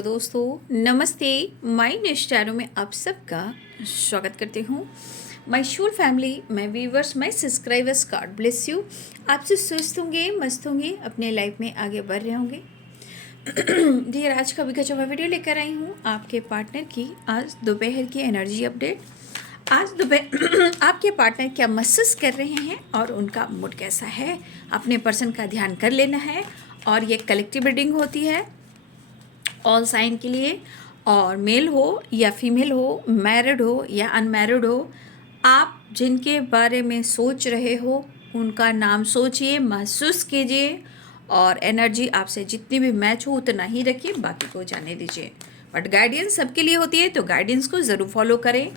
Hello दोस्तों, नमस्ते। My नेस्टारो में आप सबका स्वागत करती हूँ। My Shool family, my viewers, my subscribers, God bless you. आपसे स्वस्थ होंगे, मस्त होंगे, अपने लाइफ में आगे बढ़ रहे होंगे। डियर, आज का भी मैं वीडियो लेकर आई हूँ आपके पार्टनर की आज दोपहर की एनर्जी अपडेट। आज दोपहर आपके पार्टनर क्या महसूस कर रहे हैं और उनका मूड कैसा है, अपने पर्सन का ध्यान कर लेना है। और ये कलेक्टिव रीडिंग होती है ऑल साइन के लिए, और मेल हो या फीमेल हो, मैरिड हो या अनमैरिड हो, आप जिनके बारे में सोच रहे हो उनका नाम सोचिए, महसूस कीजिए, और एनर्जी आपसे जितनी भी मैच हो उतना ही रखिए, बाकी को जाने दीजिए। बट गाइडेंस सबके लिए होती है, तो गाइडेंस को ज़रूर फॉलो करें।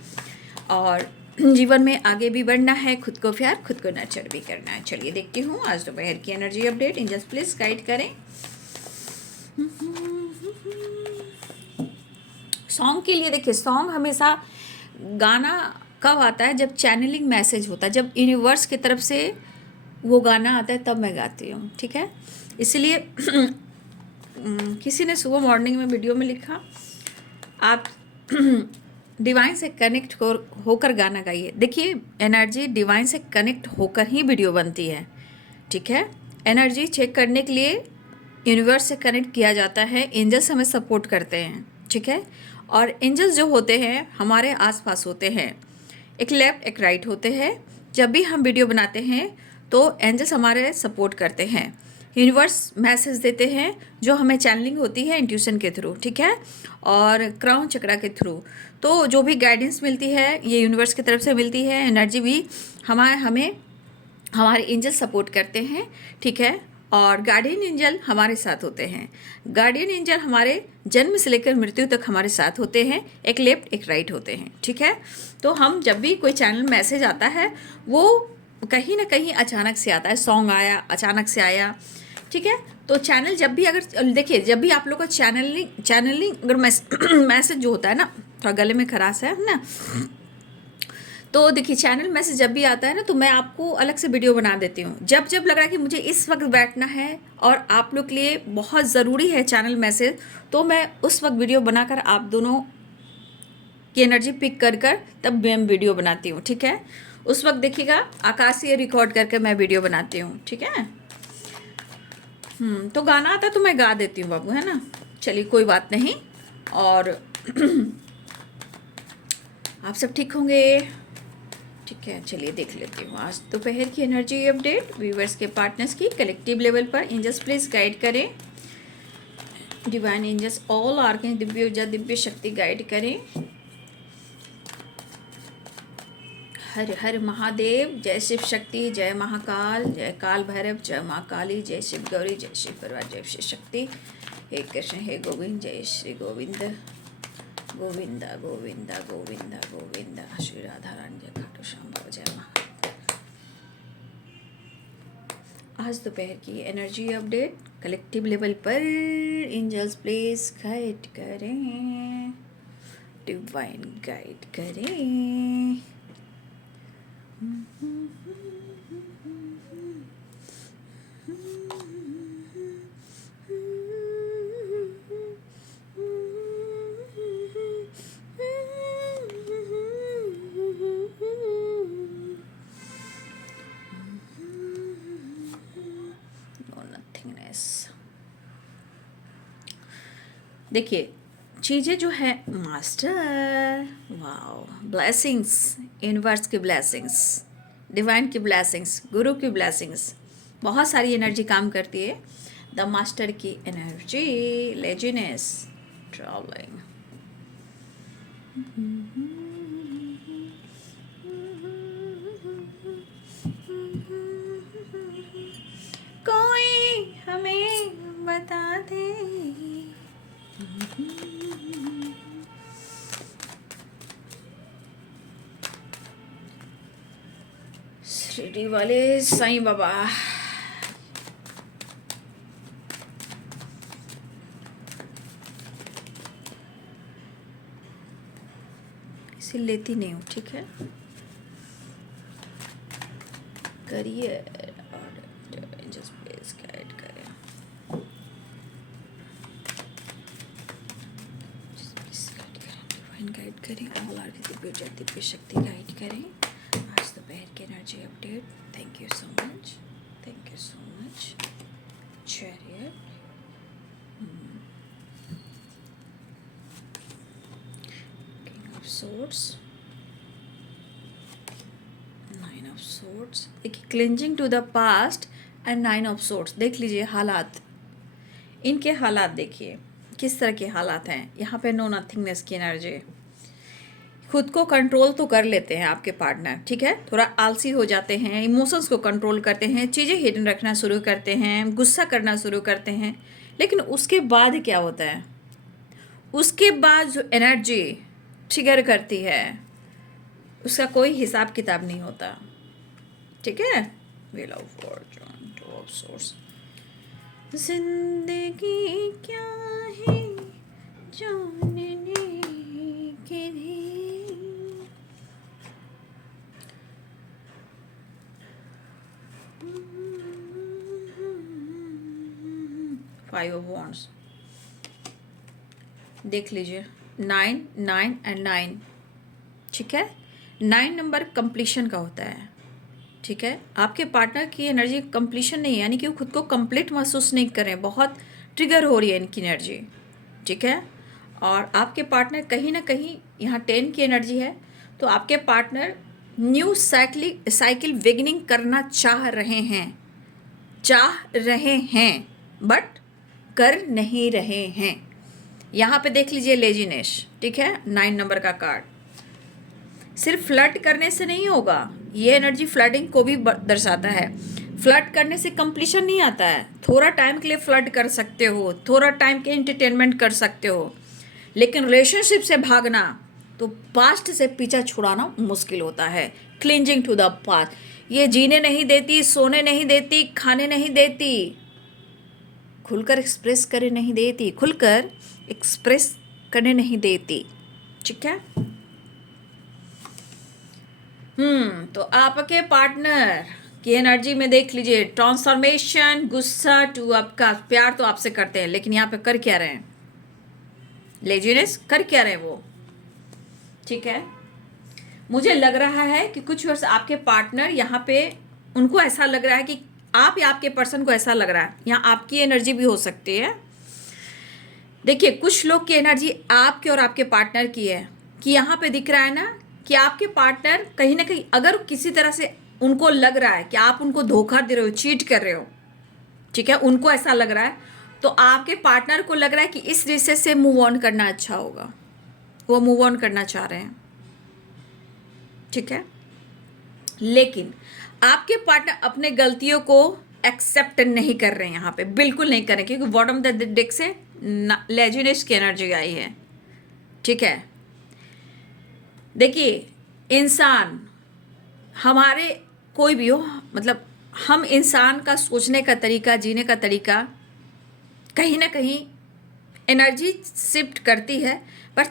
और जीवन में आगे भी बढ़ना है, खुद को प्यार, खुद को नर्चर भी करना है। चलिए देखती हूँ आज दोपहर की energy update. Angels please guide करें। सॉन्ग के लिए देखिए, सॉन्ग हमेशा गाना कब आता है, जब चैनलिंग मैसेज होता है, जब यूनिवर्स की तरफ से वो गाना आता है, तब मैं गाती हूँ। ठीक है, इसलिए किसी ने सुबह मॉर्निंग में वीडियो में लिखा, आप डिवाइन से कनेक्ट होकर गाना गाइए। देखिए, एनर्जी डिवाइन से कनेक्ट होकर ही वीडियो बनती है। ठीक है, एनर्जी चेक करने के लिए यूनिवर्स से कनेक्ट किया जाता है, एंजल्स हमें सपोर्ट करते हैं। ठीक है, और एंजल्स जो होते हैं हमारे आसपास होते हैं, एक लेफ्ट एक राइट होते हैं। जब भी हम वीडियो बनाते हैं तो एंजल्स हमारे सपोर्ट करते हैं, यूनिवर्स मैसेज देते हैं, जो हमें चैनलिंग होती है इंट्यूशन के थ्रू। ठीक है, और क्राउन चक्रा के थ्रू। तो जो भी गाइडेंस मिलती है ये यूनिवर्स की तरफ से मिलती है। एनर्जी भी हमारे एंजल सपोर्ट करते हैं। ठीक है, और गार्डियन एंजल हमारे साथ होते हैं। गार्डियन एंजल हमारे जन्म से लेकर मृत्यु तक हमारे साथ होते हैं, एक लेफ्ट एक राइट होते हैं। ठीक है, तो हम जब भी कोई चैनल मैसेज आता है वो कहीं ना कहीं अचानक से आता है। सॉन्ग आया, अचानक से आया। ठीक है, तो चैनल जब भी, अगर देखिए, जब भी आप लोग का चैनलिंग अगर मैसेज जो होता है ना, थोड़ा गले में खराश है ना, तो देखिए चैनल मैसेज जब भी आता है ना, तो मैं आपको अलग से वीडियो बना देती हूँ। जब जब लग रहा है कि मुझे इस वक्त बैठना है और आप लोग के लिए बहुत ज़रूरी है चैनल मैसेज, तो मैं उस वक्त वीडियो बनाकर आप दोनों की एनर्जी पिक कर तब मैं वीडियो बनाती हूँ। ठीक है, उस वक्त देखिएगा आकाशीय रिकॉर्ड करके मैं वीडियो बनाती हूँ। ठीक है, तो गाना आता तो मैं गा देती हूँ बाबू, है ना। चलिए कोई बात नहीं, और आप सब ठीक होंगे। ठीक है, चलिए देख लेती हूँ आज दोपहर की एनर्जी अपडेट। व्यूवर्स के पार्टनर्स की कलेक्टिव लेवल पर एंजल्स प्लीज गाइड करें। डिवाइन एंजल्स ऑल आर्केंज दिव्य ऊर्जा दिव्य शक्ति गाइड करें। हर हर महादेव, जय शिव शक्ति, जय महाकाल, जय काल भैरव, जय माँ काली, जय शिव गौरी, जय शिव परिवार, जय शिव शक्ति। हे कृष्ण हे गोविंद, जय श्री गोविंद गोविंदा गोविंदा गोविंदा गोविंदा, श्री राधा रानी, जय खाटू श्याम बाबा, जय माँ। आज दोपहर की एनर्जी अपडेट कलेक्टिव लेवल पर एंजल्स प्लीज गाइड करें, डिवाइन गाइड करें। देखिए चीज़ें जो है मास्टर, वाओ, ब्लेसिंग्स, यूनिवर्स की ब्लेसिंग्स, डिवाइन की ब्लेसिंग्स, गुरु की ब्लेसिंग्स, बहुत सारी एनर्जी काम करती है। द मास्टर की एनर्जी, लेजीनेस, ट्रैवलिंग, कोई हमें बता दे। शिरडी वाले साईं बाबा, इसे लेती नहीं हूँ। ठीक है, करिए और जस्ट प्लीज गाइड करें। करें, ऑल आर दिव्य शक्ति गाइड करें आज दोपहर की energy update. Thank you so much, thank you so much. Chariot, king of swords, nine of swords. देखिए clinging to the past and nine of swords. देख लीजिए हालात, इनके हालात देखिए किस तरह के हालात हैं। यहाँ पे नो नथिंगनेस की एनर्जी। खुद को कंट्रोल तो कर लेते हैं आपके पार्टनर, ठीक है, थोड़ा आलसी हो जाते हैं, इमोशंस को कंट्रोल करते हैं, चीज़ें हिडन रखना शुरू करते हैं, गुस्सा करना शुरू करते हैं। लेकिन उसके बाद क्या होता है, उसके बाद जो एनर्जी ट्रिगर करती है उसका कोई हिसाब किताब नहीं होता, ठीक है। Wheel of Fortune, two of source. जिंदगी क्या है जानने के लिए, फाइव ऑफ वॉन्ड्स। देख लीजिए 9 9 एंड 9, ठीक है। 9 नंबर कंप्लीशन का होता है, ठीक है। आपके पार्टनर की एनर्जी कंप्लीशन नहीं है, यानी कि वो खुद को कंप्लीट महसूस नहीं कर रहे हैं, बहुत ट्रिगर हो रही है इनकी एनर्जी, ठीक है। और आपके पार्टनर कहीं ना कहीं यहाँ 10 की एनर्जी है, तो आपके पार्टनर न्यू साइकिल बिगिनिंग करना चाह रहे हैं बट कर नहीं रहे हैं। यहाँ पे देख लीजिए लेजीनेस, ठीक है, 9 नंबर का कार्ड। सिर्फ फ्लर्ट करने से नहीं होगा, ये एनर्जी फ्लर्टिंग को भी दर्शाता है। फ्लर्ट करने से कंप्लीशन नहीं आता है। थोड़ा टाइम के लिए फ्लर्ट कर सकते हो, थोड़ा टाइम के एंटरटेनमेंट कर सकते हो, लेकिन रिलेशनशिप से भागना, तो पास्ट से पीछा छुड़ाना मुश्किल होता है। क्लिंजिंग टू द पास्ट, ये जीने नहीं देती, सोने नहीं देती, खाने नहीं देती, खुलकर एक्सप्रेस करने नहीं देती, खुलकर एक्सप्रेस करने नहीं देती, ठीक है। तो आपके पार्टनर की एनर्जी में देख लीजिए ट्रांसफॉर्मेशन, गुस्सा टू आपका प्यार तो आपसे करते हैं, लेकिन यहाँ पे कर क्या रहे हैं, लेजीनेस कर क्या रहे हैं वो, ठीक है। मुझे लग रहा है कि कुछ वर्ष आपके पार्टनर यहाँ पे उनको ऐसा लग रहा है कि आप या आपके पर्सन को ऐसा लग रहा है, यहाँ आपकी एनर्जी भी हो सकती है। देखिए कुछ लोग की एनर्जी आपके और आपके पार्टनर की है कि यहाँ पे दिख रहा है ना कि आपके पार्टनर कहीं ना कहीं अगर किसी तरह से उनको लग रहा है कि आप उनको धोखा दे रहे हो, चीट कर रहे हो, ठीक है, उनको ऐसा लग रहा है, तो आपके पार्टनर को लग रहा है कि इस रिश्ते से मूव ऑन करना अच्छा होगा, वो मूव ऑन करना चाह रहे हैं, ठीक है। लेकिन आपके पार्टनर अपने गलतियों को एक्सेप्ट नहीं कर रहे हैं, यहाँ पे बिल्कुल नहीं कर रहे, क्योंकि बॉटम द डेक से लेजीनेस की एनर्जी आई है, ठीक है। देखिए इंसान, हमारे कोई भी हो, मतलब हम इंसान का सोचने का तरीका, जीने का तरीका कहीं ना कहीं एनर्जी शिफ्ट करती है, पर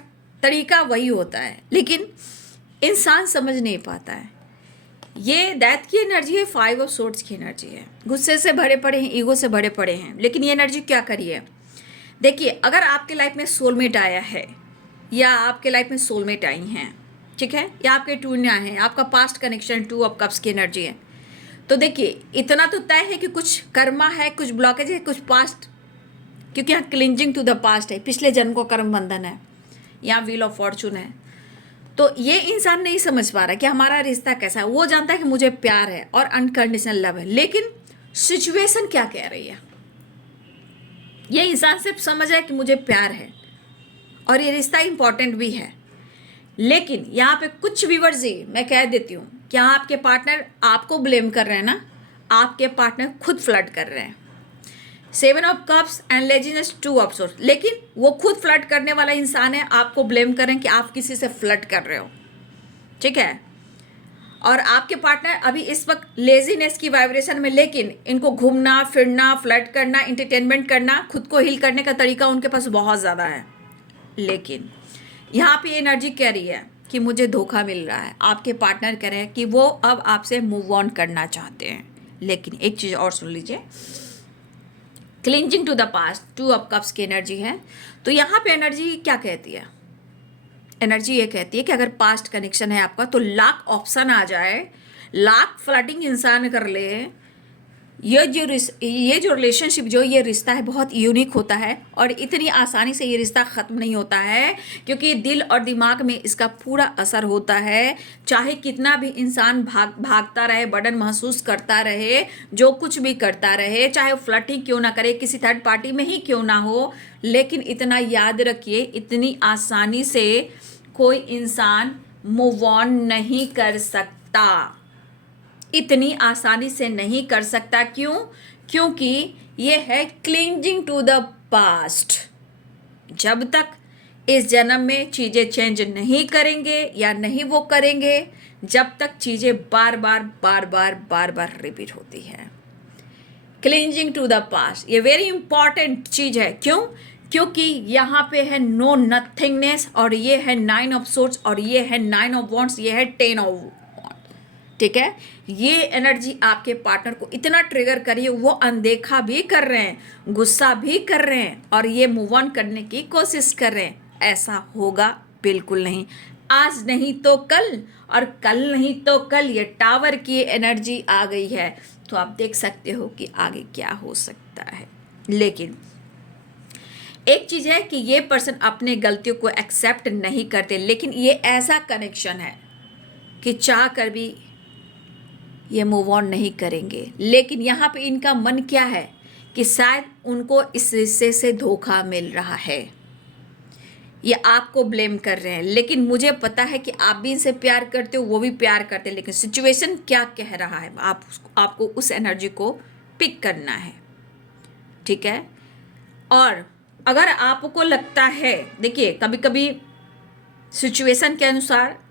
तरीका वही होता है, लेकिन इंसान समझ नहीं पाता है। ये डेथ की एनर्जी है, 5 ऑफ सोर्ड्स की एनर्जी है, गुस्से से भरे पड़े हैं, ईगो से भरे पड़े हैं, लेकिन ये एनर्जी क्या करी है। देखिए अगर आपके लाइफ में सोलमेट आया है या आपके लाइफ में सोलमेट आई हैं, ठीक है, या आपके टूनिया हैं, आपका पास्ट कनेक्शन 2 ऑफ कप्स की एनर्जी है, तो देखिए इतना तो तय है कि कुछ कर्मा है, कुछ ब्लॉकेज है, कुछ पास्ट, क्योंकि यहाँ क्लिंजिंग टू द पास्ट है, पिछले जन्म को कर्म बंधन है, यहाँ व्हील ऑफ फॉर्चून है। तो ये इंसान नहीं समझ पा रहा कि हमारा रिश्ता कैसा है। वो जानता है कि मुझे प्यार है और अनकंडीशनल लव है, लेकिन सिचुएशन क्या कह रही है। ये इंसान सिर्फ समझ है कि मुझे प्यार है और ये रिश्ता इंपॉर्टेंट भी है, लेकिन यहाँ पे कुछ व्यूअर्स जी मैं कह देती हूँ कि आपके पार्टनर आपको ब्लेम कर रहे हैं ना, आपके पार्टनर खुद फ्लर्ट कर रहे हैं। 7 of cups and laziness 2 of swords, लेकिन वो खुद फ्लर्ट करने वाला इंसान है, आपको ब्लेम करें कि आप किसी से फ्लर्ट कर रहे हो, ठीक है। और आपके पार्टनर अभी इस वक्त लेजीनेस की वाइब्रेशन में, लेकिन इनको घूमना फिरना, फ्लर्ट करना, इंटरटेनमेंट करना, खुद को हील करने का तरीका उनके पास बहुत ज़्यादा है, लेकिन यहाँ पे एनर्जी कह रही है कि मुझे धोखा मिल रहा है। आपके पार्टनर कह रहे हैं कि वो अब आपसे मूव ऑन करना चाहते हैं, लेकिन एक चीज़ और सुन लीजिए, clinging to the past 2 of cups की एनर्जी है, तो यहाँ पे एनर्जी क्या कहती है, एनर्जी ये कहती है कि अगर पास्ट कनेक्शन है आपका तो लाख ऑप्शन आ जाए, लाख फ्लर्टिंग इंसान कर ले, ये जो रिलेशनशिप, जो ये रिश्ता है बहुत यूनिक होता है और इतनी आसानी से ये रिश्ता ख़त्म नहीं होता है, क्योंकि दिल और दिमाग में इसका पूरा असर होता है। चाहे कितना भी इंसान भागता रहे, बर्डन महसूस करता रहे, जो कुछ भी करता रहे, चाहे वो फ्लर्टिंग क्यों ना करे, किसी थर्ड पार्टी में ही क्यों ना हो, लेकिन इतना याद रखिए, इतनी आसानी से कोई इंसान मूव ऑन नहीं कर सकता, इतनी आसानी से नहीं कर सकता। क्यों? क्योंकि ये है क्लिंजिंग टू द पास्ट। जब तक इस जन्म में चीज़ें चेंज नहीं करेंगे या नहीं वो करेंगे, जब तक चीज़ें बार बार रिपीट होती है। क्लिंजिंग टू द पास्ट ये वेरी इंपॉर्टेंट चीज़ है। क्यों? क्योंकि यहाँ पे है नो नथिंगनेस, और ये है 9 ऑफ सोर्ट्स, और ये है 9 ऑफ वॉन्ट्स, ये है 10 ऑफ, ठीक है। ये एनर्जी आपके पार्टनर को इतना ट्रिगर करिए, वो अनदेखा भी कर रहे हैं, गुस्सा भी कर रहे हैं, और ये मूव ऑन करने की कोशिश कर रहे हैं। ऐसा होगा बिल्कुल नहीं। आज नहीं तो कल, और कल नहीं तो कल ये टावर की एनर्जी आ गई है, तो आप देख सकते हो कि आगे क्या हो सकता है। लेकिन एक चीज़ है कि ये पर्सन अपने गलतियों को एक्सेप्ट नहीं करते, लेकिन ये ऐसा कनेक्शन है कि चाह कर भी ये मूव ऑन नहीं करेंगे। लेकिन यहाँ पे इनका मन क्या है कि शायद उनको इस रिश्ते से धोखा मिल रहा है, ये आपको ब्लेम कर रहे हैं। लेकिन मुझे पता है कि आप भी इनसे प्यार करते हो, वो भी प्यार करते हैं, लेकिन सिचुएशन क्या कह रहा है, आपको उस एनर्जी को पिक करना है, ठीक है। और अगर आपको लगता है, देखिए कभी कभी सिचुएशन के अनुसार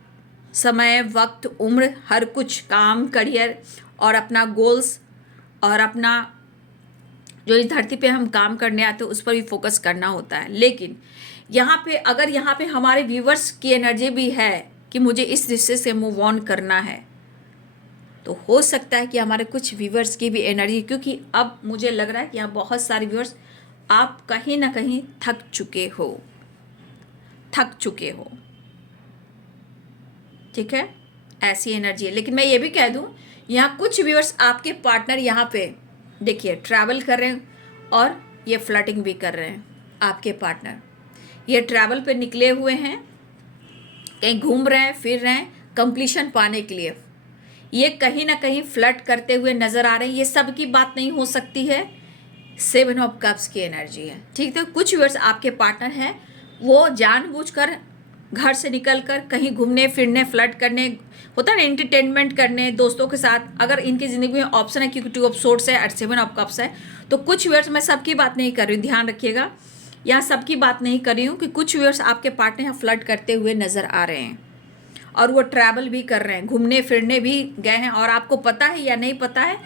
समय, वक्त, उम्र, हर कुछ, काम, करियर और अपना गोल्स और अपना जो इस धरती पे हम काम करने आते हैं उस पर भी फोकस करना होता है। लेकिन यहाँ पे अगर यहाँ पे हमारे व्यूवर्स की एनर्जी भी है कि मुझे इस रिश्ते से मूव ऑन करना है, तो हो सकता है कि हमारे कुछ व्यूवर्स की भी एनर्जी, क्योंकि अब मुझे लग रहा है कि यहाँ बहुत सारे व्यूवर्स आप कहीं ना कहीं थक चुके हो, ठीक है, ऐसी एनर्जी है। लेकिन मैं ये भी कह दूं, यहाँ कुछ व्यूअर्स आपके पार्टनर यहाँ पे देखिए ट्रैवल कर रहे हैं और ये फ्लर्टिंग भी कर रहे हैं। आपके पार्टनर ये ट्रैवल पे निकले हुए हैं, कहीं घूम रहे हैं, फिर रहे हैं कंप्लीशन पाने के लिए, ये कहीं ना कहीं फ्लर्ट करते हुए नज़र आ रहे हैं। ये सब की बात नहीं हो सकती है, 7 ऑफ कप्स की एनर्जी है, ठीक है। कुछ व्यूअर्स आपके पार्टनर हैं, वो जानबूझकर घर से निकलकर कहीं घूमने फिरने, फ्लर्ट करने, होता है ना, एंटरटेनमेंट करने दोस्तों के साथ, अगर इनकी ज़िंदगी में ऑप्शन है, क्योंकि 2 ऑफ सोर्ट्स है और 7 ऑफ कप्स है, तो कुछ व्यूअर्स, मैं सबकी बात नहीं कर रही हूँ, ध्यान रखिएगा, यहाँ सबकी बात नहीं कर रही हूँ, कि कुछ व्यूअर्स आपके पार्टनर यहाँ फ्लर्ट करते हुए नज़र आ रहे हैं और वो ट्रैवल भी कर रहे हैं, घूमने फिरने भी गए हैं, और आपको पता है या नहीं पता है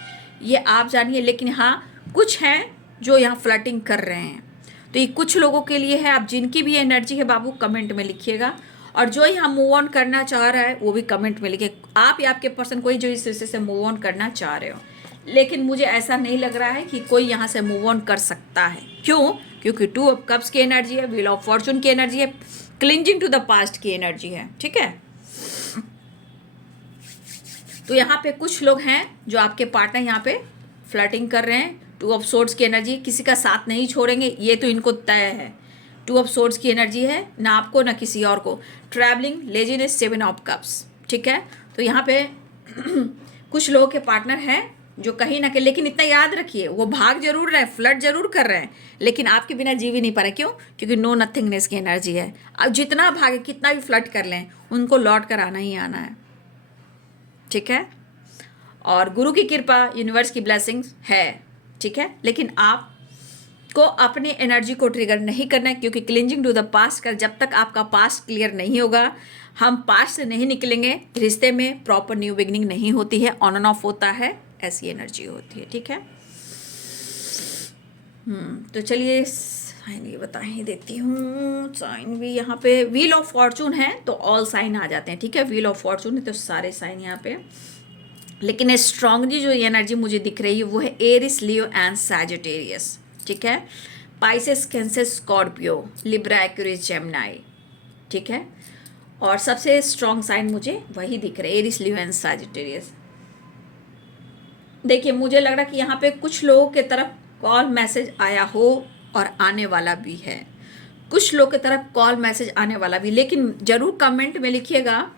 ये आप जानिए। लेकिन हाँ, कुछ हैं जो यहाँ फ्लर्टिंग कर रहे हैं, तो ये कुछ लोगों के लिए है। आप जिनकी भी एनर्जी है बाबू कमेंट में लिखिएगा, और जो यहाँ मूव ऑन करना चाह रहा है वो भी कमेंट में लिखिए, आप या आपके पर्सन कोई जो इस रिश्ते से मूव ऑन करना चाह रहे हो। लेकिन मुझे ऐसा नहीं लग रहा है कि कोई यहाँ से मूव ऑन कर सकता है। क्यों? क्योंकि 2 ऑफ कप्स की एनर्जी है, व्हील ऑफ फॉर्चून की एनर्जी है, क्लिंजिंग टू द पास्ट की एनर्जी है, ठीक है। तो यहाँ पे कुछ लोग हैं जो आपके पार्टनर यहाँ पे फ्लर्टिंग कर रहे हैं। 2 ऑफ सोर्ड्स की एनर्जी, किसी का साथ नहीं छोड़ेंगे, ये तो इनको तय है। 2 ऑफ सोर्ड्स की एनर्जी है, ना आपको ना किसी और को। ट्रैवलिंग, लेजीनेस, 7 ऑफ कप्स, ठीक है। तो यहाँ पे कुछ लोगों के पार्टनर हैं जो कहीं ना कहीं, लेकिन इतना याद रखिए, वो भाग जरूर रहे हैं, फ्लर्ट जरूर कर रहे हैं, लेकिन आपके बिना जी भी नहीं पा रहे। क्यों? क्योंकि नो नथिंगनेस की एनर्जी है। अब जितना भागे, कितना भी फ्लर्ट कर लें, उनको लौट कर आना ही आना है, ठीक है। और गुरु की कृपा, यूनिवर्स की ब्लेसिंग्स है, ठीक है। लेकिन आप को अपने एनर्जी को ट्रिगर नहीं करना है, क्योंकि क्लिंजिंग टू द पास्ट कर, जब तक आपका पास्ट क्लियर नहीं होगा, हम पास्ट से नहीं निकलेंगे, रिश्ते में प्रॉपर न्यू बिगनिंग नहीं होती है, ऑन एंड ऑफ होता है, ऐसी एनर्जी होती है, ठीक है। तो चलिए साइन ये बता ही देती हूँ। साइन भी यहाँ पे व्हील ऑफ फॉर्चून है तो ऑल साइन आ जाते हैं, ठीक है। व्हील ऑफ फॉर्चून है तो सारे साइन यहाँ पे, लेकिन स्ट्रांगली जो एनर्जी मुझे दिख रही है वो है एरिस, लियो एंड सैजिटेरियस, ठीक है। Pisces, cancer, Scorpio, Libra, Aquarius, Gemini, ठीक है। और सबसे स्ट्रॉन्ग साइन मुझे वही दिख रहा है, एरिस, लियो एंड सैजिटेरियस। देखिए मुझे लग रहा है कि यहाँ पे कुछ लोगों के तरफ कॉल मैसेज आया हो और आने वाला भी है, कुछ लोग की तरफ कॉल मैसेज आने वाला भी। लेकिन जरूर कमेंट में लिखिएगा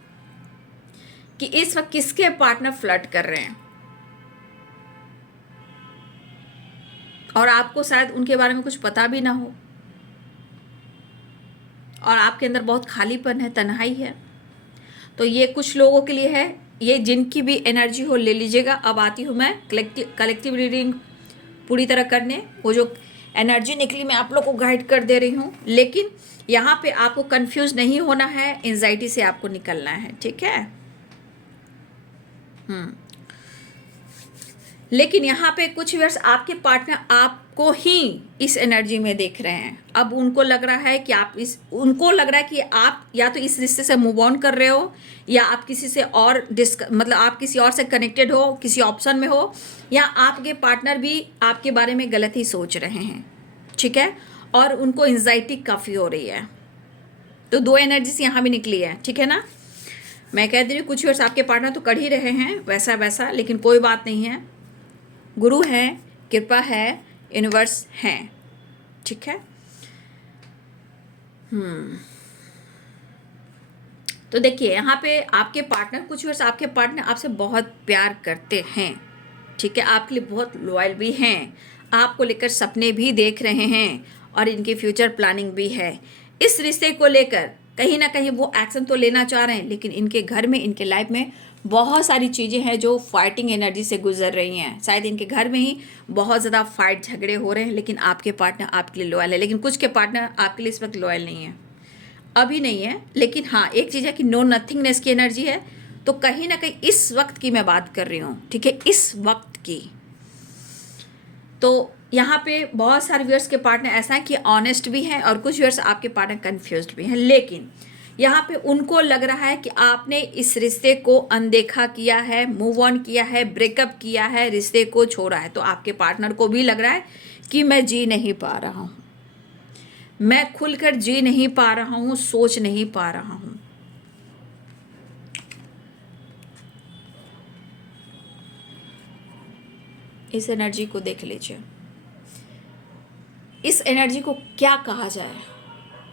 कि इस वक्त किसके पार्टनर फ्लर्ट कर रहे हैं और आपको शायद उनके बारे में कुछ पता भी ना हो और आपके अंदर बहुत खालीपन है, तन्हाई है। तो ये कुछ लोगों के लिए है, ये जिनकी भी एनर्जी हो ले लीजिएगा। अब आती हूँ मैं कलेक्टिव रीडिंग पूरी तरह करने। वो जो एनर्जी निकली मैं आप लोग को गाइड कर दे रही हूँ, लेकिन यहाँ पे आपको कंफ्यूज नहीं होना है, एंजाइटी से आपको निकलना है, ठीक है। लेकिन यहाँ पे कुछ व्यूअर्स आपके पार्टनर आपको ही इस एनर्जी में देख रहे हैं। अब उनको लग रहा है कि उनको लग रहा है कि आप या तो इस रिश्ते से मूव ऑन कर रहे हो, या आप किसी से और मतलब आप किसी और से कनेक्टेड हो, किसी ऑप्शन में हो, या आपके पार्टनर भी आपके बारे में गलत ही सोच रहे हैं, ठीक है। और उनको एंजाइटी काफ़ी हो रही है। तो दो एनर्जीज यहाँ भी निकली है, ठीक है ना। मैं कह दे रही हूँ कुछ व्यूअर्स आपके पार्टनर तो कर ही रहे हैं वैसा वैसा, लेकिन कोई बात नहीं है, गुरु है, कृपा है, यूनिवर्स है, ठीक है। तो देखिए यहाँ पे आपके पार्टनर, कुछ वर्ष आपके पार्टनर आपसे बहुत प्यार करते हैं, ठीक है, आपके लिए बहुत लॉयल भी हैं, आपको लेकर सपने भी देख रहे हैं और इनकी फ्यूचर प्लानिंग भी है। इस रिश्ते को लेकर कहीं ना कहीं वो एक्शन तो लेना चाह रहे हैं, लेकिन इनके घर में, इनके लाइफ में बहुत सारी चीज़ें हैं जो फाइटिंग एनर्जी से गुजर रही हैं। शायद इनके घर में ही बहुत ज़्यादा फाइट झगड़े हो रहे हैं, लेकिन आपके पार्टनर आपके लिए लॉयल है। लेकिन कुछ के पार्टनर आपके लिए इस वक्त लॉयल नहीं है, अभी नहीं है। लेकिन हाँ, एक चीज़ है कि नो नथिंगनेस की एनर्जी है। तो कहीं ना कहीं इस वक्त की मैं बात कर रही हूँ, ठीक है, इस वक्त की। तो यहाँ पे बहुत सारे व्यूअर्स के पार्टनर ऐसा है कि ऑनेस्ट भी हैं और कुछ व्यूअर्स आपके पार्टनर कंफ्यूज्ड भी हैं। लेकिन यहाँ पे उनको लग रहा है कि आपने इस रिश्ते को अनदेखा किया है, मूव ऑन किया है, ब्रेकअप किया है, रिश्ते को छोड़ा है। तो आपके पार्टनर को भी लग रहा है कि मैं जी नहीं पा रहा हूँ, मैं खुलकर जी नहीं पा रहा हूँ, सोच नहीं पा रहा हूँ। इस एनर्जी को देख लीजिए, इस एनर्जी को क्या कहा जाए,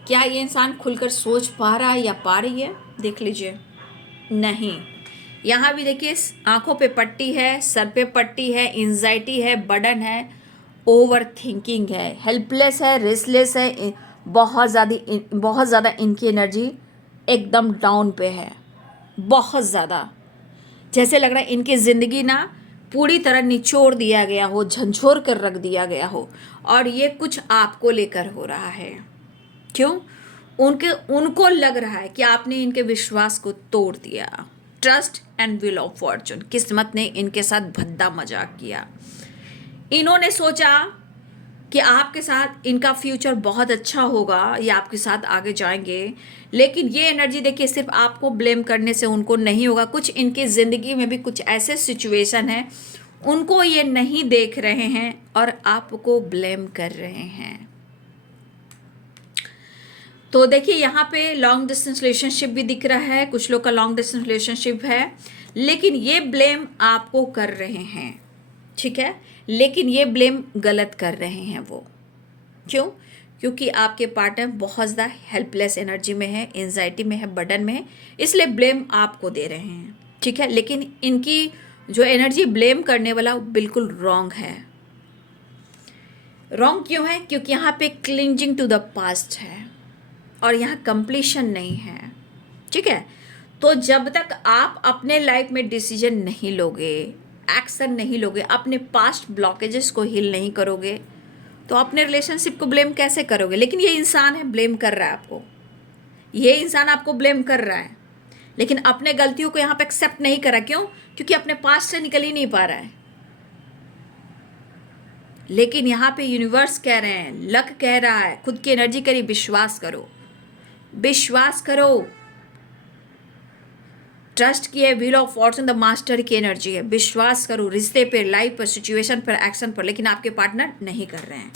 क्या ये इंसान खुलकर सोच पा रहा है या पा रही है, देख लीजिए। नहीं, यहाँ भी देखिए आंखों पे पट्टी है, सर पे पट्टी है, एंजाइटी है, बर्डन है, ओवर थिंकिंग है, हेल्पलेस है, रेस्टलेस है, बहुत ज़्यादा इनकी एनर्जी एकदम डाउन पे है, बहुत ज़्यादा। जैसे लग रहा है इनकी ज़िंदगी ना पूरी तरह निचोड़ दिया गया हो, झंझोर कर रख दिया गया हो, और ये कुछ आपको लेकर हो रहा है। क्यों? उनको लग रहा है कि आपने इनके विश्वास को तोड़ दिया। Trust and wheel of Fortune, किस्मत ने इनके साथ भद्दा मजाक किया। इन्होंने सोचा कि आपके साथ इनका फ्यूचर बहुत अच्छा होगा, ये आपके साथ आगे जाएंगे। लेकिन ये एनर्जी देखिए, सिर्फ आपको ब्लेम करने से उनको नहीं होगा। कुछ इनकी ज़िंदगी में भी कुछ ऐसे सिचुएशन है, उनको ये नहीं देख रहे हैं और आपको ब्लेम कर रहे हैं। तो देखिए यहाँ पे लॉन्ग डिस्टेंस रिलेशनशिप भी दिख रहा है, कुछ लोग का लॉन्ग डिस्टेंस रिलेशनशिप है, लेकिन ये ब्लेम आपको कर रहे हैं, ठीक है। लेकिन ये ब्लेम गलत कर रहे हैं वो। क्यों? क्योंकि आपके पार्टनर बहुत ज़्यादा हेल्पलेस एनर्जी में है, एंजाइटी में है, बर्डन में है, इसलिए ब्लेम आपको दे रहे हैं, ठीक है। लेकिन इनकी जो एनर्जी ब्लेम करने वाला बिल्कुल रॉन्ग है। रॉन्ग क्यों है? क्योंकि यहाँ पे क्लिंजिंग टू द पास्ट है और यहाँ कंप्लीशन नहीं है, ठीक है। तो जब तक आप अपने लाइफ में डिसीजन नहीं लोगे, एक्शन नहीं लोगे, अपने पास्ट ब्लॉकेजेस को हील नहीं करोगे, तो अपने रिलेशनशिप को ब्लेम कैसे करोगे? लेकिन ये इंसान है, ब्लेम कर रहा है आपको, ये इंसान आपको ब्लेम कर रहा है, लेकिन अपने गलतियों को यहाँ पे एक्सेप्ट नहीं करा। क्यों? क्योंकि अपने पास्ट से निकल ही नहीं पा रहा है। लेकिन यहाँ पे यूनिवर्स कह रहे हैं, लक कह रहा है, खुद की एनर्जी करी, विश्वास करो, विश्वास करो। ट्रस्ट की है, wheel of Fortune, the master की एनर्जी है। विश्वास करो रिश्ते पे, लाइफ पर, सिचुएशन पर, एक्शन पर, लेकिन आपके पार्टनर नहीं कर रहे हैं।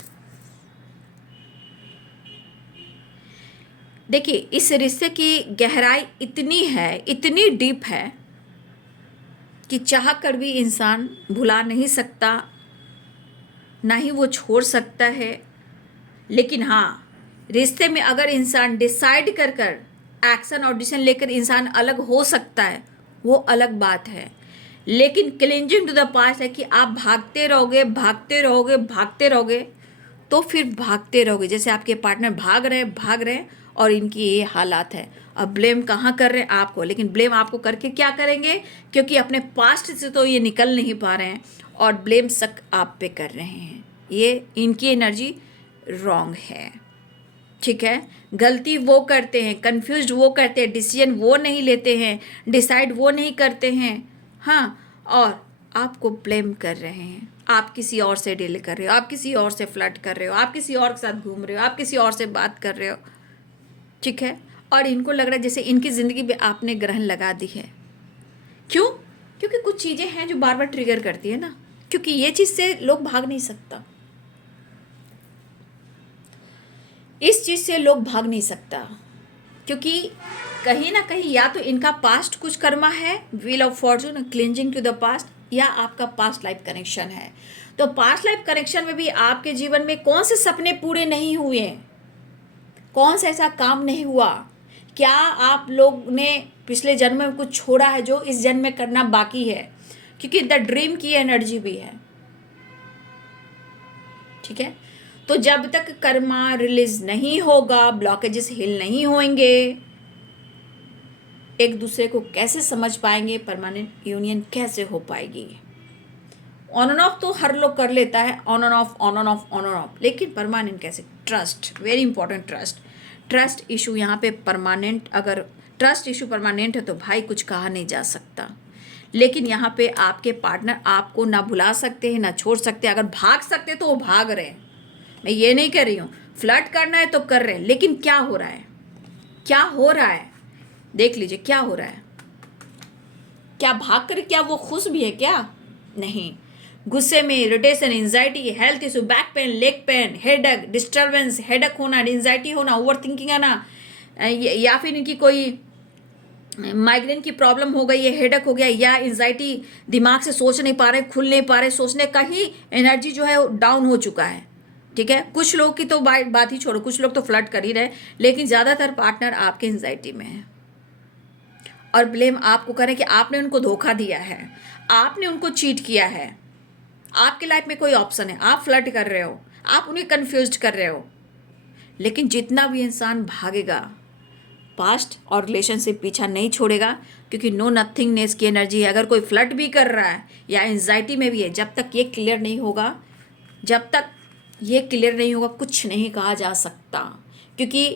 देखिए, इस रिश्ते की गहराई इतनी है, इतनी डीप है कि चाह कर भी इंसान भुला नहीं सकता, ना ही वो छोड़ सकता है। लेकिन हाँ, रिश्ते में अगर इंसान डिसाइड कर कर एक्शन और डिसीजन लेकर इंसान अलग हो सकता है, वो अलग बात है। लेकिन क्लिंजिंग टू द पास्ट है कि आप भागते रहोगे, भागते रहोगे, भागते रहोगे, तो फिर भागते रहोगे। जैसे आपके पार्टनर भाग रहे हैं और इनकी ये हालात है। अब ब्लेम कहाँ कर रहे हैं? आपको। लेकिन ब्लेम आपको करके क्या करेंगे? क्योंकि अपने पास्ट से तो ये निकल नहीं पा रहे हैं और ब्लेम शक आप पे कर रहे हैं। ये इनकी एनर्जी रॉन्ग है, ठीक है। गलती वो करते हैं, कंफ्यूज्ड वो करते हैं, डिसीजन वो नहीं लेते हैं, डिसाइड वो नहीं करते हैं, हाँ, और आपको ब्लेम कर रहे हैं। आप किसी और से डील कर रहे हो, आप किसी और से फ्लर्ट कर रहे हो, आप किसी और के साथ घूम रहे हो, आप किसी और से बात कर रहे हो, ठीक है। और इनको लग रहा है जैसे इनकी ज़िंदगी में आपने ग्रहण लगा दी है। क्यों? क्योंकि कुछ चीज़ें हैं जो बार बार ट्रिगर करती है ना, क्योंकि ये चीज़ से लोग भाग नहीं सकता, इस चीज़ से लोग भाग नहीं सकता, क्योंकि कहीं ना कहीं या तो इनका पास्ट कुछ कर्मा है, wheel of fortune, clinging to the past, या आपका पास्ट लाइफ कनेक्शन है। तो पास्ट लाइफ कनेक्शन में भी आपके जीवन में कौन से सपने पूरे नहीं हुए, कौन सा ऐसा काम नहीं हुआ, क्या आप लोग ने पिछले जन्म में कुछ छोड़ा है जो इस जन्म में करना बाकी है, क्योंकि द ड्रीम की एनर्जी भी है, ठीक है। तो जब तक कर्मा रिलीज नहीं होगा, ब्लॉकेजेस हिल नहीं होंगे, एक दूसरे को कैसे समझ पाएंगे, परमानेंट यूनियन कैसे हो पाएगी। ऑन एंड ऑफ तो हर लोग कर लेता है, on end of, on end of, on end of, लेकिन परमानेंट कैसे? Trust, very important. Trust issue यहाँ पे परमानेंट, अगर ट्रस्ट इशू परमानेंट है तो भाई कुछ कहा नहीं जा सकता। लेकिन यहाँ पे आपके पार्टनर आपको ना भुला सकते हैं, ना छोड़ सकते। अगर भाग सकते तो वो भाग रहे हैं, मैं ये नहीं कह रही हूँ। फ्लर्ट करना है तो कर रहे हैं, लेकिन क्या हो रहा है? क्या हो रहा है? देख लीजिए क्या हो रहा है। क्या भाग कर, क्या वो खुश भी है? क्या नहीं। गुस्से में, irritation, anxiety, health issue, back pain, leg pain, headache, disturbance, headache होना, एंजाइटी होना, ओवर थिंकिंग आना, या फिर इनकी कोई माइग्रेन की प्रॉब्लम हो गई है, हेडेक हो गया, या एंजाइटी, दिमाग से सोच नहीं पा रहे, खुल नहीं पा रहे, सोचने का ही एनर्जी जो है डाउन हो चुका है, ठीक है। कुछ लोग की तो बात ही छोड़ो, कुछ लोग तो फ्लर्ट कर ही रहे, लेकिन ज़्यादातर पार्टनर आपके एंजाइटी में है और ब्लेम आपको करें कि आपने उनको धोखा दिया है, आपने उनको चीट किया है। आपकी लाइफ में कोई ऑप्शन है, आप फ्लर्ट कर रहे हो, आप उन्हें कंफ्यूज कर रहे हो। लेकिन जितना भी इंसान भागेगा, पास्ट और रिलेशनशिप पीछा नहीं छोड़ेगा, क्योंकि नो नथिंगनेस की एनर्जी है। अगर कोई फ्लर्ट भी कर रहा है या एंजाइटी में भी है, जब तक ये क्लियर नहीं होगा, जब तक ये क्लियर नहीं होगा, कुछ नहीं कहा जा सकता। क्योंकि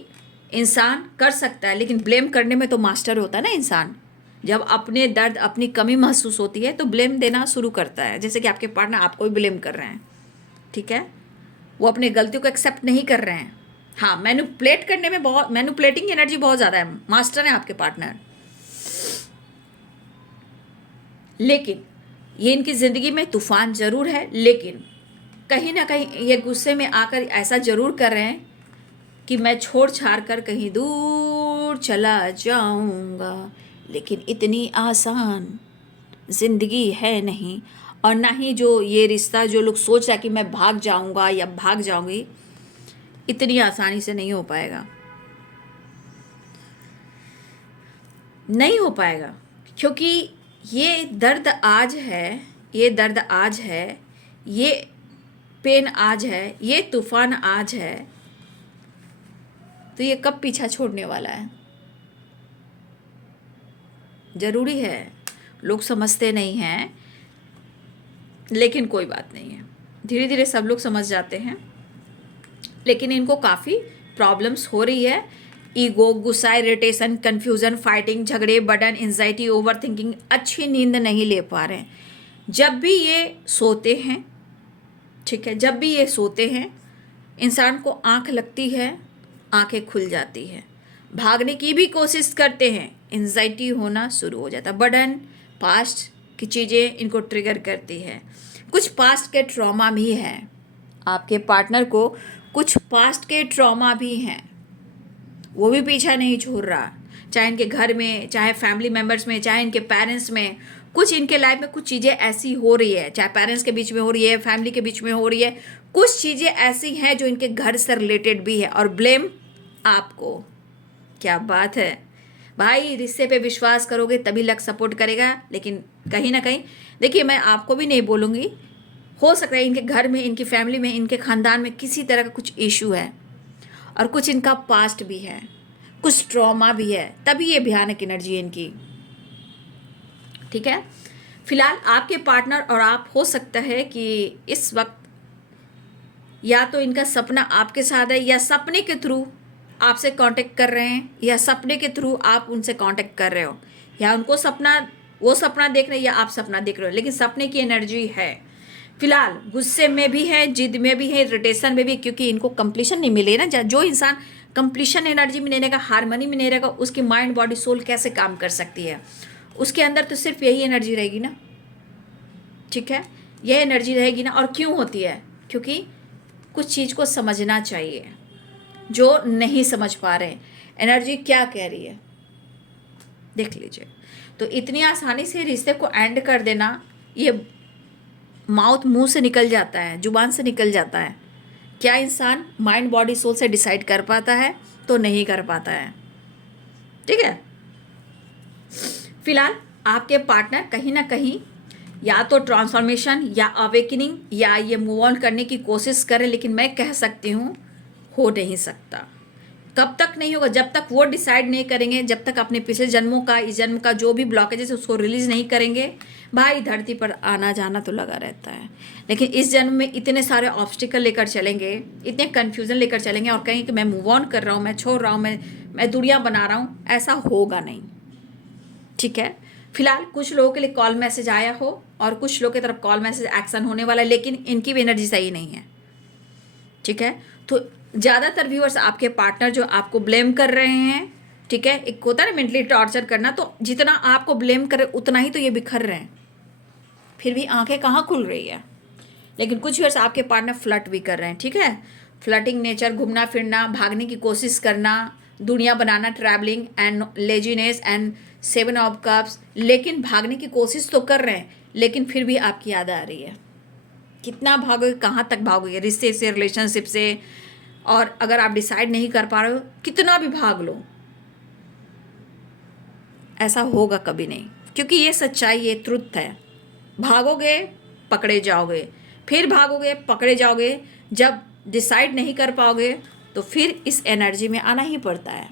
इंसान कर सकता है, लेकिन ब्लेम करने में तो मास्टर होता है ना इंसान। जब अपने दर्द, अपनी कमी महसूस होती है तो ब्लेम देना शुरू करता है। जैसे कि आपके पार्टनर आपको भी ब्लेम कर रहे हैं, ठीक है, वो अपनी गलतियों को एक्सेप्ट नहीं कर रहे हैं। हाँ, मैनिपुलेट करने में बहुत, मैनिपुलेटिंग एनर्जी बहुत ज़्यादा है, मास्टर है आपके पार्टनर। लेकिन ये इनकी ज़िंदगी में तूफान ज़रूर है, लेकिन कहीं ना कहीं ये गुस्से में आकर ऐसा ज़रूर कर रहे हैं कि मैं छोड़ छाड़ कर कहीं दूर चला जाऊंगा। लेकिन इतनी आसान ज़िंदगी है नहीं, और ना ही जो ये रिश्ता जो लोग सोच रहा है कि मैं भाग जाऊंगा या भाग जाऊंगी, इतनी आसानी से नहीं हो पाएगा, नहीं हो पाएगा। क्योंकि ये दर्द आज है, ये दर्द आज है, ये पेन आज है, ये तूफान आज है, तो ये कब पीछा छोड़ने वाला है? ज़रूरी है, लोग समझते नहीं हैं, लेकिन कोई बात नहीं है, धीरे धीरे सब लोग समझ जाते हैं। लेकिन इनको काफ़ी प्रॉब्लम्स हो रही है। ईगो, गुस्सा, इरिटेशन, कन्फ्यूज़न, फाइटिंग, झगड़े, बर्डन, एंजाइटी, ओवर थिंकिंग, अच्छी नींद नहीं ले पा रहे हैं। जब भी ये सोते हैं, ठीक है, जब भी ये सोते हैं, इंसान को आँख लगती है, आंखें खुल जाती है, भागने की भी कोशिश करते हैं, एंजाइटी होना शुरू हो जाता है। बर्डन, पास्ट की चीज़ें इनको ट्रिगर करती है। कुछ पास्ट के ट्रॉमा भी हैं, आपके पार्टनर को कुछ पास्ट के ट्रॉमा भी हैं, वो भी पीछा नहीं छोड़ रहा, चाहे इनके घर में, चाहे फैमिली मेम्बर्स में, चाहे इनके पेरेंट्स में। कुछ इनके लाइफ में कुछ चीज़ें ऐसी हो रही है, चाहे पेरेंट्स के बीच में हो रही है, फैमिली के बीच में हो रही है, कुछ चीज़ें ऐसी हैं जो इनके घर से रिलेटेड भी है, और ब्लेम आपको। क्या बात है भाई, रिश्ते पे विश्वास करोगे तभी लक सपोर्ट करेगा। लेकिन कहीं ना कहीं देखिए, मैं आपको भी नहीं बोलूँगी, हो सकता है इनके घर में, इनकी फैमिली में, इनके ख़ानदान में किसी तरह का कुछ इशू है, और कुछ इनका पास्ट भी है, कुछ ट्रॉमा भी है, तभी ये भयानक एनर्जी है इनकी। ठीक है, फिलहाल आपके पार्टनर और आप, हो सकता है कि इस वक्त या तो इनका सपना आपके साथ है, या सपने के थ्रू आपसे कांटेक्ट कर रहे हैं, या सपने के थ्रू आप उनसे कांटेक्ट कर रहे हो, या उनको सपना, वो सपना देख रहे हैं, या आप सपना देख रहे हो, लेकिन सपने की एनर्जी है। फिलहाल गुस्से में भी है, जिद में भी है, इरिटेशन में भी, क्योंकि इनको कंप्लीशन नहीं मिले ना। जो इंसान कंप्लीशन एनर्जी में नहीं रहेगा, हारमोनी में नहीं रहेगा, उसकी माइंड बॉडी सोल कैसे काम कर सकती है? उसके अंदर तो सिर्फ यही एनर्जी रहेगी ना। ठीक है, यह एनर्जी रहेगी ना। और क्यों होती है? क्योंकि कुछ चीज़ को समझना चाहिए, जो नहीं समझ पा रहे हैं एनर्जी क्या कह रही है, देख लीजिए। तो इतनी आसानी से रिश्ते को एंड कर देना, ये माउथ मुंह से निकल जाता है, जुबान से निकल जाता है। क्या इंसान माइंड बॉडी सोल से डिसाइड कर पाता है? तो नहीं कर पाता है। ठीक है, फिलहाल आपके पार्टनर कहीं ना कहीं या तो ट्रांसफॉर्मेशन या अवेकनिंग या ये मूव ऑन करने की कोशिश करें, लेकिन मैं कह सकती हूँ हो नहीं सकता। कब तक नहीं होगा? जब तक वो डिसाइड नहीं करेंगे, जब तक अपने पिछले जन्मों का, इस जन्म का जो भी ब्लॉकेजेस है उसको रिलीज नहीं करेंगे। भाई धरती पर आना जाना तो लगा रहता है, लेकिन इस जन्म में इतने सारे ऑब्स्टिकल लेकर चलेंगे, इतने कन्फ्यूजन लेकर चलेंगे, और कहेंगे कि मैं मूव ऑन कर रहा हूँ, मैं छोड़ रहा हूँ, मैं दुनिया बना रहा हूँ, ऐसा होगा नहीं। ठीक है, फिलहाल कुछ लोगों के लिए कॉल मैसेज आया हो, और कुछ लोगों की तरफ कॉल मैसेज एक्शन होने वाला है, लेकिन इनकी भी एनर्जी सही नहीं है। ठीक है, तो ज़्यादातर व्यूअर्स आपके पार्टनर जो आपको ब्लेम कर रहे हैं, ठीक है, एक होता है ना मेंटली टॉर्चर करना, तो जितना आपको ब्लेम करे उतना ही तो ये बिखर रहे हैं, फिर भी आंखें कहाँ खुल रही है। लेकिन कुछ व्यूअर्स आपके पार्टनर फ्लर्ट भी कर रहे हैं। ठीक है, फ्लर्टिंग नेचर, घूमना फिरना, भागने की कोशिश करना, दुनिया बनाना, travelling and laziness and 7 of cups. लेकिन भागने की कोशिश तो कर रहे हैं, लेकिन फिर भी आपकी याद आ रही है। कितना भागोगे, कहाँ तक भागोगे? रिश्ते से, रिलेशनशिप से। और अगर आप डिसाइड नहीं कर पा रहे हो, कितना भी भाग लो, ऐसा होगा कभी नहीं, क्योंकि ये सच्चाई, ये ट्रुथ है। भागोगे पकड़े जाओगे, फिर भागोगे पकड़े जाओगे। जब डिसाइड नहीं कर पाओगे तो फिर इस एनर्जी में आना ही पड़ता है।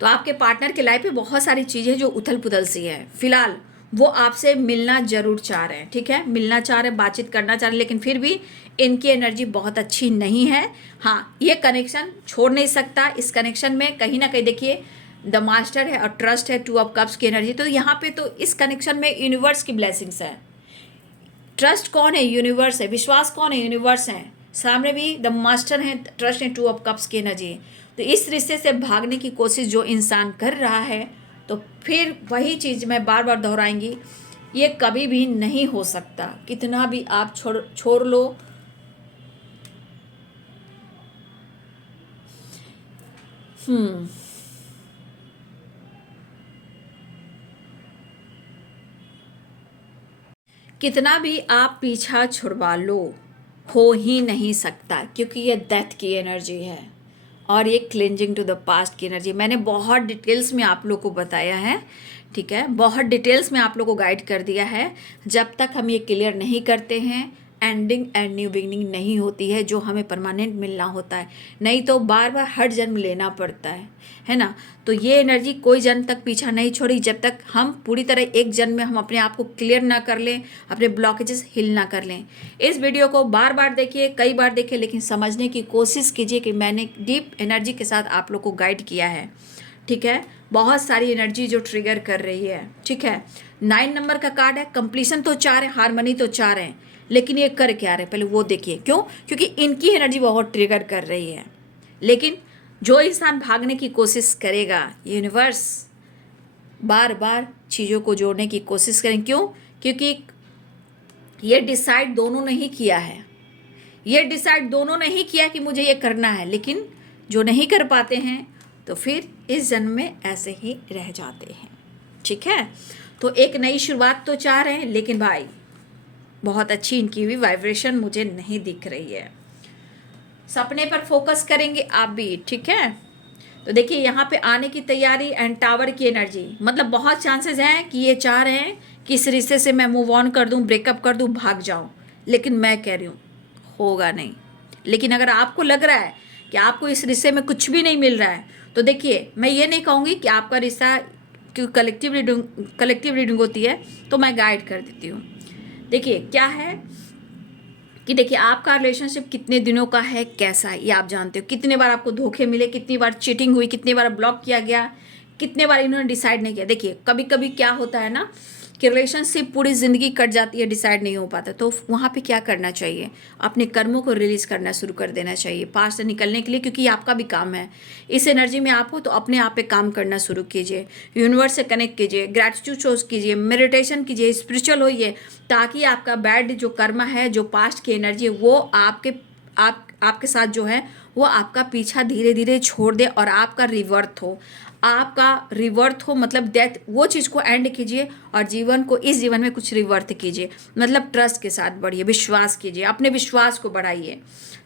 तो आपके पार्टनर के लाइफ में बहुत सारी चीज़ें जो उथल पुथल सी है। फिलहाल वो आपसे मिलना जरूर चाह रहे हैं। ठीक है, मिलना चाह रहे हैं, बातचीत करना चाह रहे हैं, लेकिन फिर भी इनकी एनर्जी बहुत अच्छी नहीं है। हाँ, ये कनेक्शन छोड़ नहीं सकता। इस कनेक्शन में कहीं ना कहीं देखिए द मास्टर है और ट्रस्ट है, 2 ऑफ कप्स की एनर्जी। तो यहाँ पे तो इस कनेक्शन में यूनिवर्स की ब्लेसिंग्स है। ट्रस्ट कौन है? यूनिवर्स है। विश्वास कौन है? यूनिवर्स है। सामने भी द मास्टर है, ट्रस्ट है, 2 ऑफ कप्स की एनर्जी। तो इस रिश्ते से भागने की कोशिश जो इंसान कर रहा है, तो फिर वही चीज़ मैं बार बार दोहराएंगी, ये कभी भी नहीं हो सकता। कितना भी आप छोड़ लो, कितना भी आप पीछा छुड़वा लो, हो ही नहीं सकता, क्योंकि ये डेथ की एनर्जी है और ये क्लेंजिंग टू द पास्ट की एनर्जी। मैंने बहुत डिटेल्स में आप लोग को बताया है। ठीक है, बहुत डिटेल्स में आप लोग को गाइड कर दिया है। जब तक हम ये क्लियर नहीं करते हैं, एंडिंग एंड न्यू बिगनिंग नहीं होती है, जो हमें परमानेंट मिलना होता है। नहीं तो बार बार हर जन्म लेना पड़ता है ना। तो ये एनर्जी कोई जन्म तक पीछा नहीं छोड़ी, जब तक हम पूरी तरह एक जन्म में हम अपने आप को क्लियर ना कर लें, अपने ब्लॉकेजेस हिल ना कर लें। इस वीडियो को बार बार देखिए, कई बार देखिए, लेकिन समझने की कोशिश कीजिए कि मैंने डीप एनर्जी के साथ आप लोग को गाइड किया है। ठीक है, बहुत सारी एनर्जी जो ट्रिगर कर रही है। ठीक है, 9 नंबर का कार्ड है। कंप्लीशन तो चाह रहे हैं, हारमोनी तो चाह रहे हैं, लेकिन ये कर क्या रहे पहले वो देखिए। क्यों? क्योंकि इनकी एनर्जी बहुत ट्रिगर कर रही है। लेकिन जो इंसान भागने की कोशिश करेगा, यूनिवर्स बार बार चीज़ों को जोड़ने की कोशिश करें। क्यों? क्योंकि ये डिसाइड दोनों ने ही किया है। ये डिसाइड दोनों ने ही किया कि मुझे ये करना है, लेकिन जो नहीं कर पाते हैं तो फिर इस जन्म में ऐसे ही रह जाते हैं। ठीक है, तो एक नई शुरुआत तो चाह रहे हैं, लेकिन भाई बहुत अच्छी इनकी भी वाइब्रेशन मुझे नहीं दिख रही है। सपने पर फोकस करेंगे आप भी। ठीक है, तो देखिए यहाँ पे आने की तैयारी एंड टावर की एनर्जी, मतलब बहुत चांसेस हैं कि ये चाह रहे हैं कि इस रिश्ते से मैं मूव ऑन कर दूं, ब्रेकअप कर दूं, भाग जाऊं, लेकिन मैं कह रही हूँ होगा नहीं। लेकिन अगर आपको लग रहा है कि आपको इस रिश्ते में कुछ भी नहीं मिल रहा है, तो देखिए मैं ये नहीं कहूँगी कि आपका रिश्ता, क्योंकि कलेक्टिव रीडिंग होती है तो मैं गाइड कर देती हूँ। देखिए क्या है कि देखिए आपका रिलेशनशिप कितने दिनों का है, कैसा है, ये आप जानते हो। कितने बार आपको धोखे मिले, कितनी बार चीटिंग हुई, कितनी बार ब्लॉक किया गया, कितने बार इन्होंने डिसाइड नहीं किया। देखिए कभी कभी क्या होता है ना कि रिलेशनशिप पूरी ज़िंदगी कट जाती है, डिसाइड नहीं हो पाता, तो वहाँ पे क्या करना चाहिए, अपने कर्मों को रिलीज़ करना शुरू कर देना चाहिए पास्ट से निकलने के लिए, क्योंकि ये आपका भी काम है। इस एनर्जी में आप हो तो अपने आप पे काम करना शुरू कीजिए, यूनिवर्स से कनेक्ट कीजिए, ग्रैटिट्यूड शोज कीजिए, मेडिटेशन कीजिए, स्पिरिचुअल होइए, ताकि आपका बैड जो कर्म है, जो पास्ट की एनर्जी है, वो आपके साथ जो है वो आपका पीछा धीरे धीरे छोड़ दे और आपका रिवर्थ हो। आपका रिवर्थ हो मतलब डेथ, वो चीज़ को एंड कीजिए और जीवन को, इस जीवन में कुछ रिवर्थ कीजिए, मतलब ट्रस्ट के साथ बढ़िए, विश्वास कीजिए, अपने विश्वास को बढ़ाइए।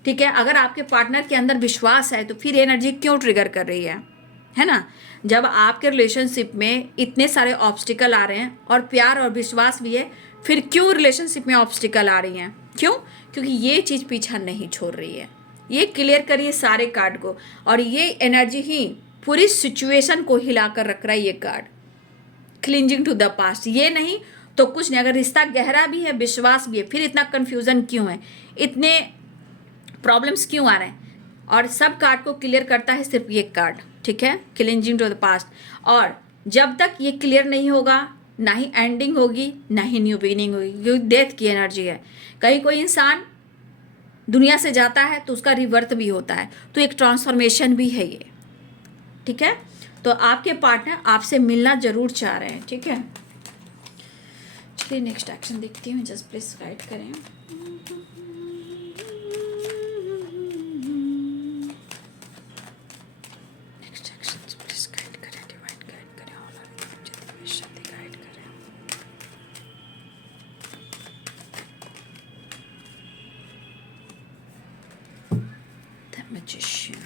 ठीक है, अगर आपके पार्टनर के अंदर विश्वास है तो फिर एनर्जी क्यों ट्रिगर कर रही है ना। जब आपके रिलेशनशिप में इतने सारे ऑब्स्टिकल आ रहे हैं और प्यार और विश्वास भी है, फिर क्यों रिलेशनशिप में ऑब्स्टिकल आ रही हैं, क्यों? क्योंकि ये चीज़ पीछा नहीं छोड़ रही है। ये क्लियर करिए सारे कार्ड को, और ये एनर्जी ही पूरी सिचुएशन को हिलाकर रख रहा है ये card. Clinging to the past, ये नहीं तो कुछ नहीं। अगर रिश्ता गहरा भी है, विश्वास भी है, फिर इतना कंफ्यूजन क्यों है, इतने प्रॉब्लम्स क्यों आ रहे हैं? और सब कार्ड को क्लियर करता है सिर्फ ये कार्ड। ठीक है, क्लिंजिंग टू द पास्ट। और जब तक ये क्लियर नहीं होगा, ना ही एंडिंग होगी, ना ही न्यू बिगिनिंग होगी, क्योंकि डेथ की एनर्जी है। कहीं कोई इंसान दुनिया से जाता है तो उसका रिवर्थ भी होता है, तो एक ट्रांसफॉर्मेशन भी है ये। ठीक है, तो आपके पार्टनर आपसे मिलना जरूर चाह रहे हैं। ठीक है, चलिए नेक्स्ट एक्शन देखती हूँ, जस्ट प्लीज गाइड करें। नेक्स्ट एक्शन प्लीज गाइड करें, डिवाइन गाइड करें, ऑल आर जल्दी गाइड करें। द मैजिशियन,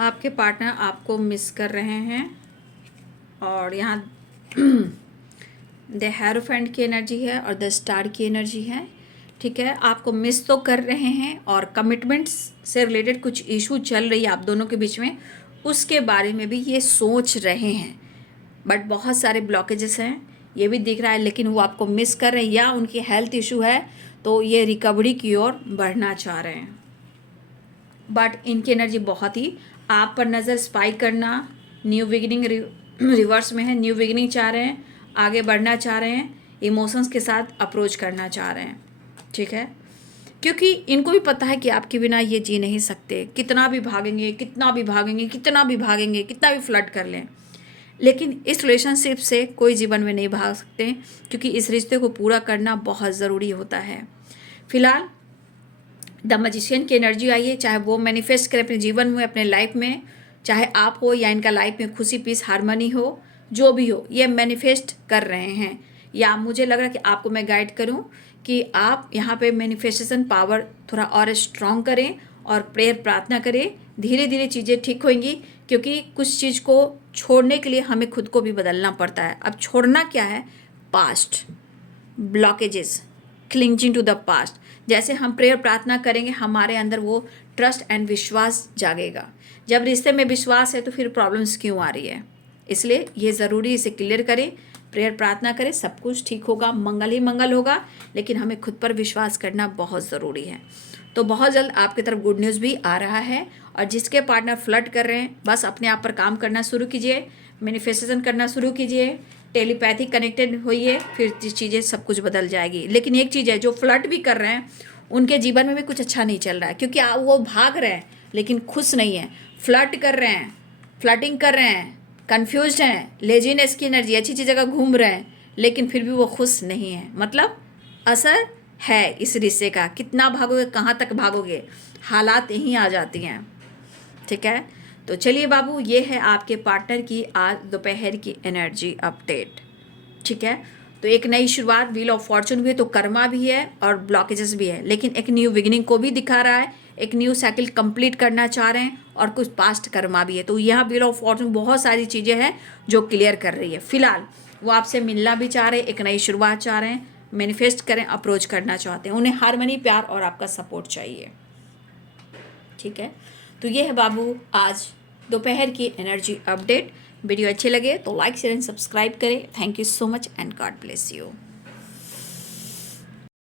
आपके पार्टनर आपको मिस कर रहे हैं और यहाँ द हेरोफेंट की एनर्जी है और द स्टार की एनर्जी है। ठीक है, आपको मिस तो कर रहे हैं और कमिटमेंट्स से रिलेटेड कुछ इशू चल रही है आप दोनों के बीच में, उसके बारे में भी ये सोच रहे हैं, बट बहुत सारे ब्लॉकेजेस हैं ये भी दिख रहा है, लेकिन वो आपको मिस कर रहे हैं, या उनकी हेल्थ इशू है तो ये रिकवरी की ओर बढ़ना चाह रहे हैं। बट इनकी एनर्जी बहुत ही आप पर नज़र स्पाई करना, न्यू बिगिनिंग रिवर्स में है, न्यू बिगिनिंग चाह रहे हैं, आगे बढ़ना चाह रहे हैं, इमोशंस के साथ अप्रोच करना चाह रहे हैं। ठीक है, क्योंकि इनको भी पता है कि आपके बिना ये जी नहीं सकते, कितना भी भागेंगे, कितना भी भागेंगे, कितना भी भागेंगे, कितना भी फ्लर्ट कर लें, लेकिन इस रिलेशनशिप से कोई जीवन में नहीं भाग सकते, क्योंकि इस रिश्ते को पूरा करना बहुत ज़रूरी होता है। फिलहाल द मैजिशियन की एनर्जी आई है, चाहे वो मैनिफेस्ट करें अपने जीवन में, अपने लाइफ में, चाहे आप हो या इनका लाइफ में खुशी, पीस, हारमोनी हो, जो भी हो, ये मैनिफेस्ट कर रहे हैं। या मुझे लग रहा है कि आपको मैं गाइड करूं कि आप यहाँ पे मैनिफेस्टेशन पावर थोड़ा और स्ट्रॉन्ग करें और प्रेयर प्रार्थना करें, धीरे धीरे चीज़ें ठीक होंगी, क्योंकि कुछ चीज़ को छोड़ने के लिए हमें खुद को भी बदलना पड़ता है। अब छोड़ना क्या है? Past blockages, clinging to the past. जैसे हम प्रेयर प्रार्थना करेंगे, हमारे अंदर वो ट्रस्ट एंड विश्वास जागेगा। जब रिश्ते में विश्वास है तो फिर प्रॉब्लम्स क्यों आ रही है? इसलिए ये ज़रूरी, इसे क्लियर करें, प्रेयर प्रार्थना करें, सब कुछ ठीक होगा, मंगल ही मंगल होगा। लेकिन हमें खुद पर विश्वास करना बहुत ज़रूरी है। तो बहुत जल्द आपकी तरफ गुड न्यूज़ भी आ रहा है। और जिसके पार्टनर फ्लर्ट कर रहे हैं, बस अपने आप पर काम करना शुरू कीजिए, मैनिफेस्टेशन करना शुरू कीजिए, टेलीपैथी कनेक्टेड होइए, फिर चीज़ें सब कुछ बदल जाएगी। लेकिन एक चीज़ है, जो फ्लर्ट भी कर रहे हैं उनके जीवन में भी कुछ अच्छा नहीं चल रहा है, क्योंकि वो भाग रहे हैं लेकिन खुश नहीं है। फ्लर्ट कर रहे हैं, फ्लर्टिंग कर रहे हैं, कंफ्यूज्ड हैं, लेजीनेस की एनर्जी, अच्छी अच्छी जगह घूम रहे हैं, लेकिन फिर भी वो खुश नहीं है। मतलब असर है इस रिश्ते का। कितना भागोगे, कहाँ तक भागोगे, हालात यहीं आ जाती हैं। ठीक है, तो चलिए बाबू, ये है आपके पार्टनर की आज दोपहर की एनर्जी अपडेट। ठीक है, तो एक नई शुरुआत, व्हील ऑफ फॉर्चून भी है, तो कर्मा भी है और ब्लॉकेजेस भी है, लेकिन एक न्यू बिगिनिंग को भी दिखा रहा है, एक न्यू साइकिल कंप्लीट करना चाह रहे हैं, और कुछ पास्ट कर्मा भी है। तो यहाँ व्हील ऑफ फॉर्चून बहुत सारी चीज़ें हैं जो क्लियर कर रही है। फिलहाल वो आपसे मिलना भी चाह रहे हैं, एक नई शुरुआत चाह रहे हैं, मैनिफेस्ट करें, अप्रोच करना चाहते हैं, उन्हें हार्मनी, प्यार और आपका सपोर्ट चाहिए। ठीक है, तो ये है बाबू आज दोपहर की एनर्जी अपडेट। वीडियो अच्छे लगे तो लाइक शेयर एंड सब्सक्राइब करें। Thank you so much and God bless you.